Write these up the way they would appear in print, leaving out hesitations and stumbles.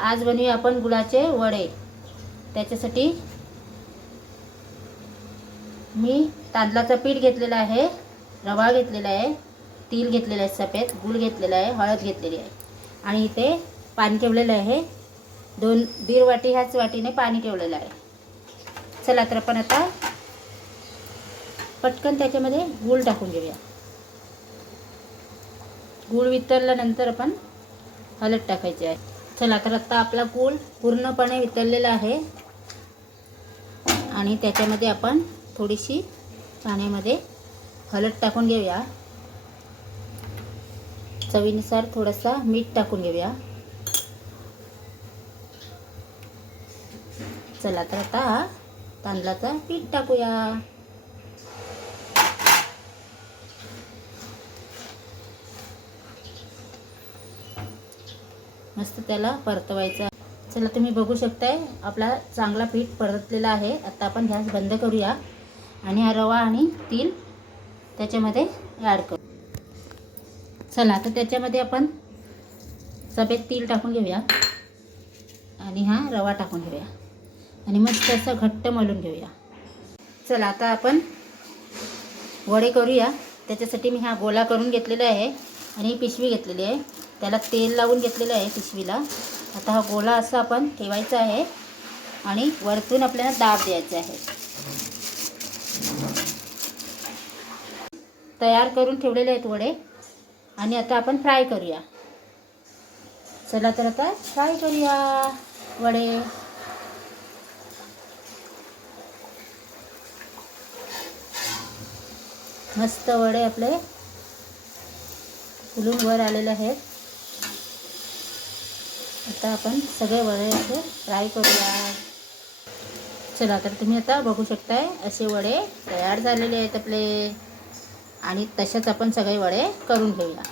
आज बनवूया आपण गुळाचे वडे। त्याच्यासाठी मी तांदळाचं पीठ घेतलेलं आहे, रवा घेतलेला आहे, तीळ घेतलेलं आहे सफेद, गूळ घेतलेला आहे, हळद घेतलेली आहे आणि इथे पाणी ठेवलेलं आहे। दीड वाटी ह्याच वाटीने पाणी ठेवलेलं आहे। चला तर आपण आता पटकन त्याच्यामध्ये गूळ टाकून घेऊया। गूळ वितळल्यानंतर आपण हळद टाकायची आहे। चला तर आता आपला गूळ पूर्णपणे वितळलेला आहे आणि त्याच्यामध्ये आपण थोडीशी पाण्यामध्ये हळद टाकून घेऊया। चवीनुसार थोडासा मीठ टाकून घेऊया। चला तर आता तांदळाचं पीठ टाकूया। मस्त त्याला परतवायचं। चला तुम्ही बघू शकताय आपला चांगला पीठ परतलेला आहे। आता आपण गॅस बंद करूया आणि हा रवा आणि तीळ त्याच्यामध्ये ॲड करू। चला आता त्याच्यामध्ये आपण सफेद तीळ टाकून घेऊया आणि हा रवा टाकून घेऊया आणि मस्त असं घट्ट मळून घेऊया। चला आता आपण वडे करूया। त्याच्यासाठी मी हा गोळा करून घेतलेला आहे आणि पिशवी घेतलेली आहे, त्याला तेल लावून घेतलेलं आहे पिशवीला। आता हा गोळा असा आपण ठेवायचा आहे आणि वरतून आपल्याला दाब द्यायचा आहे। तयार करून ठेवलेले आहेत वडे आणि आता आपण फ्राय करूया। चला तर आता फ्राय करूया वडे। मस्त वडे आपले फुलून वर आलेले आहेत। आता आपण सगळे वडे असे फ्राय करूया। चला तर तुम्ही आता बघू शकताय असे वडे तयार झालेले आहेत आपले आणि तसेच आपण सगळे वडे करून घेऊया।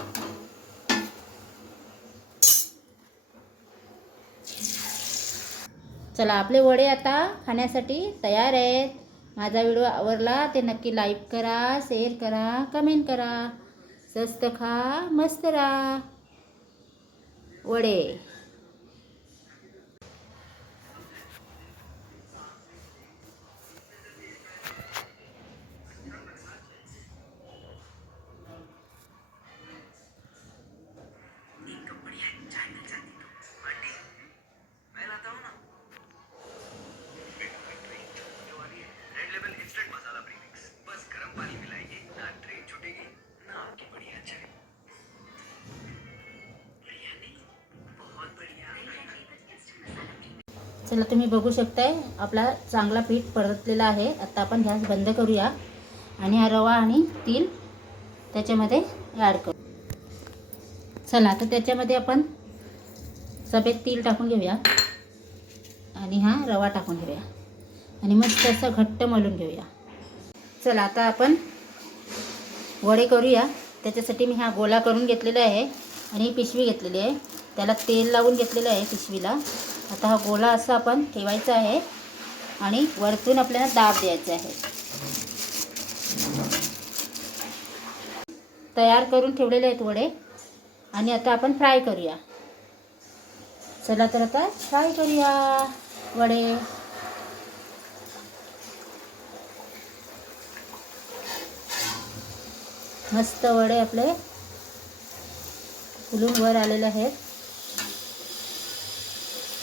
चला आपले वडे आता खाण्यासाठी तयार आहेत। माझा व्हिडिओ आवडला ते नक्की लाईक करा, शेअर करा, कमेंट करा। स्वस्त खा, मस्त राहा। वडे चला तुम्ही बघू शकताय आपला चांगला पीठ परतलेला आहे। आता आपण गॅस बंद करूया आणि हा रवा आणि तीळ त्याच्यामध्ये ॲड करू। चला आता त्याच्यामध्ये आपण सफेद तीळ टाकून घेऊया आणि हा रवा टाकून घेऊया आणि मस्त असं घट्ट मळून घेऊया। चला आता आपण वडे करूया। त्याच्यासाठी मी हा गोळा करून घेतलेला आहे आणि पिशवी घेतलेली आहे, त्याला तेल लावून घेतलेलं आहे पिशवीला। आता हा गोळा असा आपण ठेवायचा आहे आणि वरतून आपल्याला दाब द्यायचा आहे। तयार करून ठेवलेले आहेत वडे आणि आता आपण फ्राय करूया। चला तर आता फ्राय करूया वडे। मस्त वडे आपले फुलून वर आलेले आहेत।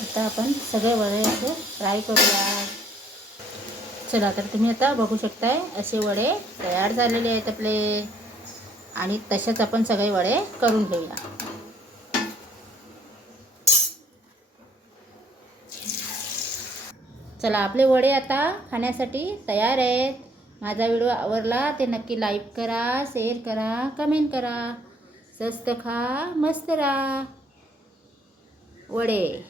आता आपण सगळे वडे असे फ्राय करूया। चला तर तुम्ही आता बघू शकताय असे वडे तयार झालेले आहेत आपले आणि तसेच आपण सगळे वडे करून घेऊया। चला आपले वडे आता खाण्यासाठी तयार आहेत। माझा व्हिडिओ आवडला ते नक्की लाईक करा, शेअर करा, कमेंट करा। स्वस्त खा, मस्त राहा। वडे।